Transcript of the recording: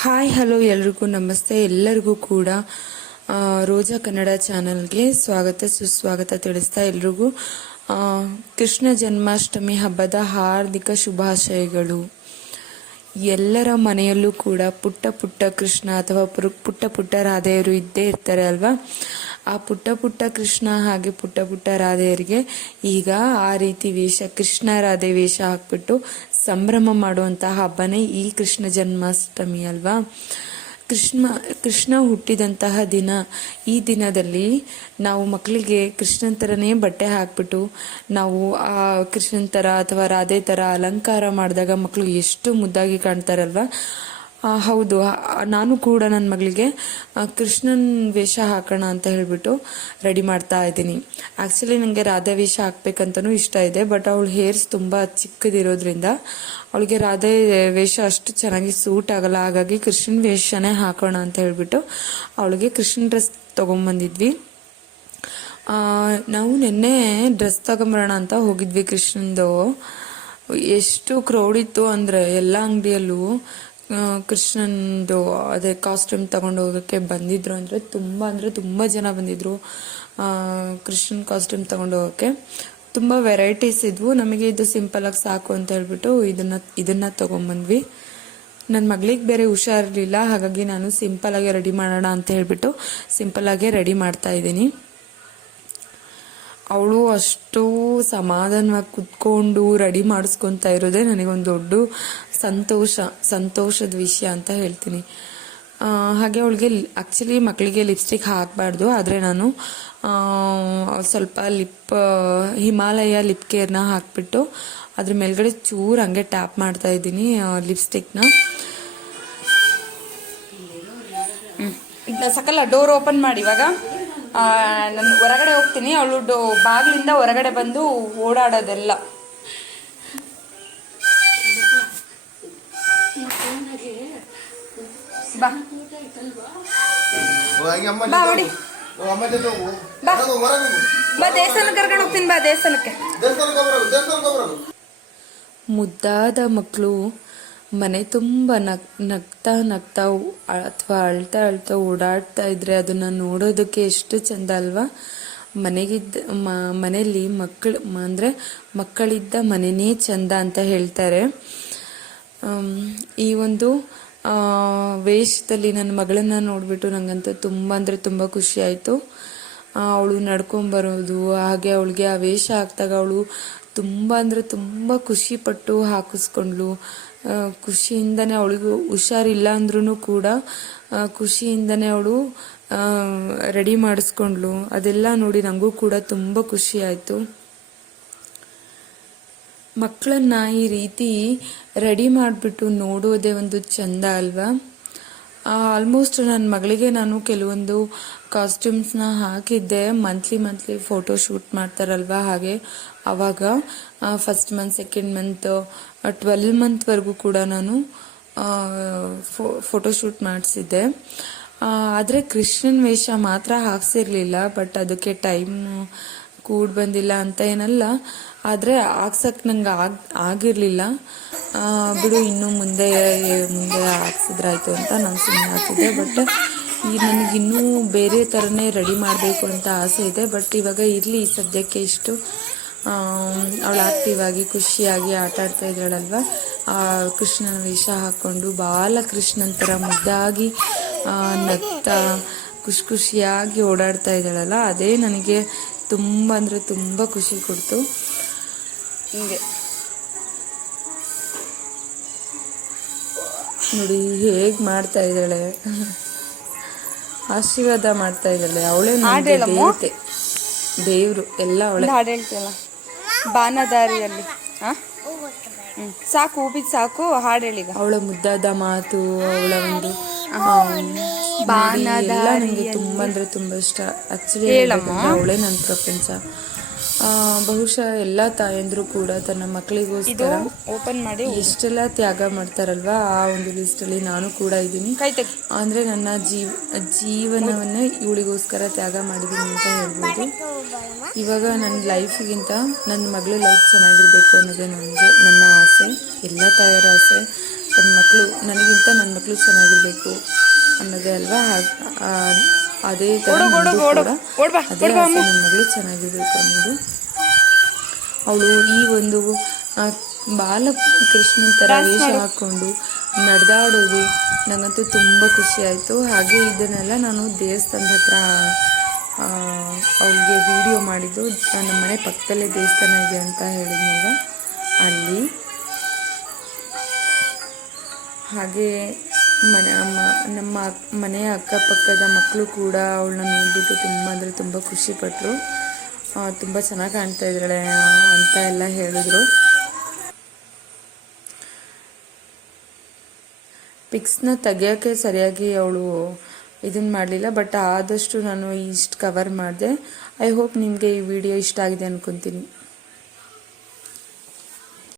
Hi hello ಎಲ್ರಿಗೂ. ನಮಸ್ತೆ. ಎಲ್ಲರಿಗೂ ಕೂಡ ರೋಜಾ ಕನ್ನಡ ಚಾನಲ್ಗೆ ಸ್ವಾಗತ, ಸುಸ್ವಾಗತ ತಿಳಿಸ್ತಾ ಎಲ್ರಿಗೂ. ಕೃಷ್ಣ ಜನ್ಮಾಷ್ಟಮಿ ಹಬ್ಬದ ಹಾರ್ದಿಕ ಶುಭಾಶಯಗಳು. ಎಲ್ಲರ ಮನೆಯಲ್ಲೂ ಕೂಡ ಪುಟ್ಟ ಪುಟ್ಟ ಕೃಷ್ಣ ಅಥವಾ ಪುಟ್ಟ ಪುಟ್ಟ ರಾಧೆಯರು ಇದ್ದೇ ಇರ್ತಾರೆ ಅಲ್ವಾ? ಆ ಪುಟ್ಟ ಪುಟ್ಟ ಕೃಷ್ಣ ಹಾಗೆ ಪುಟ್ಟ ಪುಟ್ಟ ರಾಧೆಯರಿಗೆ ಈಗ ಆ ರೀತಿ ವೇಷ, ಕೃಷ್ಣ ರಾಧೆ ವೇಷ ಹಾಕ್ಬಿಟ್ಟು ಸಂಭ್ರಮ ಮಾಡುವಂತಹ ಹಬ್ಬನೇ ಈ ಕೃಷ್ಣ ಜನ್ಮಾಷ್ಟಮಿ ಅಲ್ವಾ? ಕೃಷ್ಣ ಕೃಷ್ಣ ಹುಟ್ಟಿದಂತಹ ದಿನ. ಈ ದಿನದಲ್ಲಿ ನಾವು ಮಕ್ಕಳಿಗೆ ಕೃಷ್ಣನ ಥರನೇ ಬಟ್ಟೆ ಹಾಕ್ಬಿಟ್ಟು ನಾವು ಆ ಕೃಷ್ಣನ ಥರ ಅಥವಾ ರಾಧೆ ಥರ ಅಲಂಕಾರ ಮಾಡಿದಾಗ ಮಕ್ಕಳು ಎಷ್ಟು ಮುದ್ದಾಗಿ ಕಾಣ್ತಾರಲ್ವ? ಹೌದು. ನಾನು ಕೂಡ ನನ್ನ ಮಗಳಿಗೆ ಕೃಷ್ಣನ ವೇಷ ಹಾಕೋಣ ಅಂತ ಹೇಳಿಬಿಟ್ಟು ರೆಡಿ ಮಾಡ್ತಾ ಇದ್ದೀನಿ. ಆ್ಯಕ್ಚುಲಿ ನನಗೆ ರಾಧೆ ವೇಷ ಹಾಕ್ಬೇಕಂತನೂ ಇಷ್ಟ ಇದೆ ಬಟ್ ಅವಳ ಹೇರ್ಸ್ ತುಂಬ ಚಿಕ್ಕದಿರೋದ್ರಿಂದ ಅವಳಿಗೆ ರಾಧೆ ವೇಷ ಅಷ್ಟು ಚೆನ್ನಾಗಿ ಸೂಟ್ ಆಗಲ್ಲ. ಹಾಗಾಗಿ ಕೃಷ್ಣನ್ ವೇಷನೇ ಹಾಕೋಣ ಅಂತ ಹೇಳಿಬಿಟ್ಟು ಅವಳಿಗೆ ಕೃಷ್ಣ ಡ್ರೆಸ್ ತೊಗೊಂಬಂದಿದ್ವಿ. ನಾವು ನಿನ್ನೆ ಡ್ರೆಸ್ ತಗೊಂಬರೋಣ ಅಂತ ಹೋಗಿದ್ವಿ ಕೃಷ್ಣಂದು. ಎಷ್ಟು ಕ್ರೌಡ್ ಇತ್ತು ಅಂದರೆ ಎಲ್ಲ ಅಂಗಡಿಯಲ್ಲೂ ಕೃಷ್ಣಂದು ಅದೇ ಕಾಸ್ಟ್ಯೂಮ್ ತಗೊಂಡು ಹೋಗೋಕ್ಕೆ ಬಂದಿದ್ರು ಅಂದರೆ ತುಂಬ ಅಂದರೆ ತುಂಬ ಜನ ಬಂದಿದ್ರು. ಆ, ಕೃಷ್ಣನ್ ಕಾಸ್ಟ್ಯೂಮ್ ತಗೊಂಡು ಹೋಗೋಕ್ಕೆ. ತುಂಬ ವೆರೈಟೀಸ್ ಇದ್ವು. ನಮಗೆ ಇದು ಸಿಂಪಲ್ ಆಗಿ ಸಾಕು ಅಂತ ಹೇಳ್ಬಿಟ್ಟು ಇದನ್ನ ಇದನ್ನ ತಗೊಂಬಂದ್ವಿ. ನನ್ನ ಮಗಳಿಗೆ ಬೇರೆ ಹುಷಾರಿರಲಿಲ್ಲ. ಹಾಗಾಗಿ ನಾನು ಸಿಂಪಲ್ ಆಗಿ ರೆಡಿ ಮಾಡೋಣ ಅಂತ ಹೇಳ್ಬಿಟ್ಟು ಸಿಂಪಲ್ ಆಗಿ ರೆಡಿ ಮಾಡ್ತಾ ಇದ್ದೀನಿ. ಅವಳು ಅಷ್ಟು ಸಮಾಧಾನವಾಗಿ ಕುತ್ಕೊಂಡು ರೆಡಿ ಮಾಡಿಸ್ಕೊತಾ ಇರೋದೇ ನನಗೊಂದು ದೊಡ್ಡ ಸಂತೋಷ, ಸಂತೋಷದ ವಿಷಯ ಅಂತ ಹೇಳ್ತೀನಿ. ಹಾಗೆ ಅವಳಿಗೆ ಆ್ಯಕ್ಚುಲಿ ಮಕ್ಕಳಿಗೆ ಲಿಪ್ಸ್ಟಿಕ್ ಹಾಕಬಾರ್ದು. ಆದರೆ ನಾನು ಸ್ವಲ್ಪ ಲಿಪ್, ಹಿಮಾಲಯ ಲಿಪ್ ಕೇರ್ನ ಹಾಕಿಬಿಟ್ಟು ಅದ್ರ ಮೇಲ್ಗಡೆ ಚೂರು ಹಂಗೆ ಟ್ಯಾಪ್ ಮಾಡ್ತಾ ಇದ್ದೀನಿ ಲಿಪ್ಸ್ಟಿಕ್ನ ಸಕಲ ಡೋರ್ ಓಪನ್ ಮಾಡಿ ಇವಾಗ. ನಾನು ಹೊರಗಡೆ ಹೋಗ್ತೀನಿ. ಅವಳು ಬಾಗಿಲಿಂದ ಹೊರಗಡೆ ಬಂದು ಓಡಾಡೋದೆಲ್ಲ. ಬಾ. ಬಾ ಬಾ. ಬಾ ದೇವಸ್ಥಾನಕ್ಕೆ ಕರ್ಕೊಂಡು ಹೋಗ್ತೀನಿ. ಬಾ ದೇವಸ್ಥಾನಕ್ಕೆ. ಮುದ್ದಾದ ಮಕ್ಕಳು ಮನೆ ತುಂಬ ನಗ್, ನಗ್ತಾ ನಗ್ತಾ ಅಥವಾ ಅಳ್ತಾ ಅಳ್ತಾ ಓಡಾಡ್ತಾ ಇದ್ರೆ ಅದನ್ನ ನೋಡೋದಕ್ಕೆ ಎಷ್ಟು ಚಂದ ಅಲ್ವಾ? ಮನೆಗಿದ್ದ ಮನೆಯಲ್ಲಿ ಮಕ್ಕಳು ಅಂದ್ರೆ ಮಕ್ಕಳಿದ್ದ ಮನೆನೇ ಚಂದ ಅಂತ ಹೇಳ್ತಾರೆ. ಈ ಒಂದು ವೇಷದಲ್ಲಿ ನನ್ನ ಮಗಳನ್ನ ನೋಡ್ಬಿಟ್ಟು ನನಗಂತೂ ತುಂಬ ಅಂದ್ರೆ ತುಂಬ ಖುಷಿ ಆಯ್ತು. ಅವಳು ನಡ್ಕೊಂಬರೋದು ಹಾಗೆ ಅವಳಿಗೆ ಆ ವೇಷ ಹಾಕ್ದಾಗ ಅವಳು ತುಂಬ ಅಂದರೆ ತುಂಬ ಖುಷಿಪಟ್ಟು ಹಾಕಿಸ್ಕೊಂಡ್ಳು ಖುಷಿಯಿಂದನೇ ಅವಳಿಗೂ ಹುಷಾರಿಲ್ಲ ಅಂದ್ರೂ ಕೂಡ ಖುಷಿಯಿಂದನೇ ಅವಳು ರೆಡಿ ಮಾಡಿಸ್ಕೊಂಡ್ಳು ಅದೆಲ್ಲ ನೋಡಿ ನನಗೂ ಕೂಡ ತುಂಬ ಖುಷಿ ಆಯಿತು. ಮಕ್ಕಳನ್ನ ಈ ರೀತಿ ರೆಡಿ ಮಾಡಿಬಿಟ್ಟು ನೋಡೋದೇ ಒಂದು ಚಂದ ಅಲ್ವಾ? ಆಲ್ಮೋಸ್ಟ್ ನನ್ನ ಮಗಳಿಗೆ ನಾನು ಕೆಲವೊಂದು ಕಾಸ್ಟ್ಯೂಮ್ಸ್ನ ಹಾಕಿದ್ದೆ. ಮಂತ್ಲಿ ಮಂತ್ಲಿ ಫೋಟೋ ಶೂಟ್ ಮಾಡ್ತಾರಲ್ವಾ? ಹಾಗೆ ಆವಾಗ first month second month twelve ಮಂತ್ವರೆಗೂ ಕೂಡ ನಾನು ಫೋಟೋ ಶೂಟ್ ಮಾಡಿಸಿದ್ದೆ. ಆದರೆ ಕೃಷ್ಣನ್ ವೇಷ ಮಾತ್ರ ಹಾಕ್ಸಿರ್ಲಿಲ್ಲ ಬಟ್ ಅದಕ್ಕೆ ಟೈಮ್ ಕೂಡ್ ಬಂದಿಲ್ಲ ಅಂತ ಏನಲ್ಲ, ಆದರೆ ಹಾಕ್ಸಕ್ ನಂಗೆ ಆಗ, ಆಗಿರಲಿಲ್ಲ. ಬಿಡು, ಇನ್ನು ಮುಂದೆ ಮುಂದೆ ಹಾಕ್ಸಿದ್ರಾಯ್ತು ಅಂತ ನಾನು ಸುಮ್ಮನೆ ಹಾಕಿದ್ದೆ ಬಟ್ ಈ ನನಗಿನ್ನೂ ಬೇರೆ ಥರನೇ ರೆಡಿ ಮಾಡಬೇಕು ಅಂತ ಆಸೆ ಇದೆ. ಬಟ್ ಇವಾಗ ಇರಲಿ ಸದ್ಯಕ್ಕೆ ಇಷ್ಟು. ಅವಳು ಆಕ್ಟಿವ್ ಆಗಿ, ಖುಷಿಯಾಗಿ ಆಟ ಆಡ್ತಾ ಇದ್ದಾಳಲ್ವ ಆ, ಕೃಷ್ಣನ ವಿಷ ಹಾಕ್ಕೊಂಡು ಬಾಲಕೃಷ್ಣನ ಥರ ಮುದ್ದಾಗಿ ನಗ್ತಾ, ಖುಷಿ ಖುಷಿಯಾಗಿ ಓಡಾಡ್ತಾ ಇದ್ದಾಳಲ್ಲ, ಅದೇ ನನಗೆ ತುಂಬ ಅಂದರೆ ತುಂಬ ಖುಷಿ ಕೊಡ್ತು. ಹಿಂಗೆ. ನೋಡಿ ಹೇಗೆ ಮಾಡ್ತಾ ಇದ್ದಾಳೆ. ಆಶೀರ್ವಾದ ಮಾಡ್ತಾ ಇದ್ದಾಳೆ. ಅವಳೇ. ದೇವತೆ. ದೇವ್ರು ಎಲ್ಲ ಅವಳೆ. ಹಾಡು ಹೇಳ್ತೀಯಲ್ಲ? ಬಾನದಾರಿಯಲ್ಲಿ. ಹಾ? ಸಾಕು ಉಬಿದ್ ಸಾಕು ಹಾಡು ಹೇಳಿದ ಅವಳ ಮುದ್ದಾದ ಮಾತು ಅವಳ ಒಂದು ಬಾನದಾರಿಯಲ್ಲಿ. ಎಲ್ಲ ನನಗೆ ತುಂಬಾ ಅಂದ್ರೆ ತುಂಬಾ ಇಷ್ಟ ಹೇಳಮ್ಮ. ಅವಳೇ ನನ್ನ ಪ್ರಪಂಚ ಬಹುಶಃ ಎಲ್ಲ ತಾಯಂದ್ರು ಕೂಡ ತನ್ನ ಮಕ್ಕಳಿಗೋಸ್ಕರ ಓಪನ್ ಮಾಡಿ ಎಷ್ಟೆಲ್ಲ ತ್ಯಾಗ ಮಾಡ್ತಾರಲ್ವಾ ಆ ಒಂದು ಲಿಸ್ಟಲ್ಲಿ ನಾನು ಕೂಡ ಇದ್ದೀನಿ. ಅಂದ್ರೆ ನನ್ನ ಜೀವ ಜೀವನವನ್ನೇ ಇವಳಿಗೋಸ್ಕರ ತ್ಯಾಗ ಮಾಡಿದ್ದೀನಿ ಅಂತ ಹೇಳ್ಬೋದು. ಇವಾಗ ನನ್ನ ಲೈಫ್ಗಿಂತ ನನ್ನ ಮಗಳ ಲೈಫ್ ಚೆನ್ನಾಗಿರ್ಬೇಕು ಅನ್ನೋದೇ ನನಗೆ ನನ್ನ ಆಸೆ ಎಲ್ಲ ತಾಯರ ಆಸೆ. ನನ್ನ ಮಕ್ಕಳು ನನಗಿಂತ ನನ್ನ ಮಕ್ಕಳು ಚೆನ್ನಾಗಿರ್ಬೇಕು ಅನ್ನೋದೇ ಅಲ್ವಾ? ಅದೇ ಥರ ಆಸೆ ನನ್ನ ಮಗಳು ಚೆನ್ನಾಗಿರ್ಬೇಕು ಅನ್ನೋದು. ಅವಳು ಈ ಒಂದು ಬಾಲ ಕೃಷ್ಣನ ಥರ ವೇಷ ಹಾಕ್ಕೊಂಡು ನಡೆದಾಡೋದು ನನಗಂತೂ ತುಂಬ ಖುಷಿ ಆಯಿತು. ಹಾಗೆ ಇದನ್ನೆಲ್ಲ ನಾನು ದೇವಸ್ಥಾನದ ಹತ್ರ ಅವಳಿಗೆ ವಿಡಿಯೋ ಮಾಡಿದ್ದು. ನನ್ನ ನಮ್ಮ ಮನೆ ಪಕ್ಕದಲ್ಲೇ ದೇವಸ್ಥಾನ ಇದೆ ಅಂತ ಹೇಳಿದ್ನಲ್ಲ ಅಲ್ಲಿ. ಹಾಗೆ ಮನೆ ಅಮ್ಮ, ನಮ್ಮ ಮನೆಯ ಅಕ್ಕಪಕ್ಕದ ಮಕ್ಕಳು ಕೂಡ ಅವಳನ್ನ ನೋಡಿಬಿಟ್ಟು ತುಂಬ, ಅಂದರೆ ತುಂಬ ಖುಷಿಪಟ್ಟರು ತುಂಬ ಚೆನ್ನಾಗಿ ಕಾಣ್ತಾ ಇದ್ದಾಳೆ ಅಂತ ಎಲ್ಲ ಹೇಳಿದ್ರು. ಪಿಕ್ಸ್ನ ತೆಗಿಯೋಕ್ಕೆ ಸರಿಯಾಗಿ ಅವಳು ಇದನ್ನು ಮಾಡಲಿಲ್ಲ, ಬಟ್ ಆದಷ್ಟು ನಾನು ಇಷ್ಟು ಕವರ್ ಮಾಡಿದೆ. ಐ ಹೋಪ್ ನಿಮಗೆ ಈ ವಿಡಿಯೋ ಇಷ್ಟ ಆಗಿದೆ ಅನ್ಕೊತೀನಿ.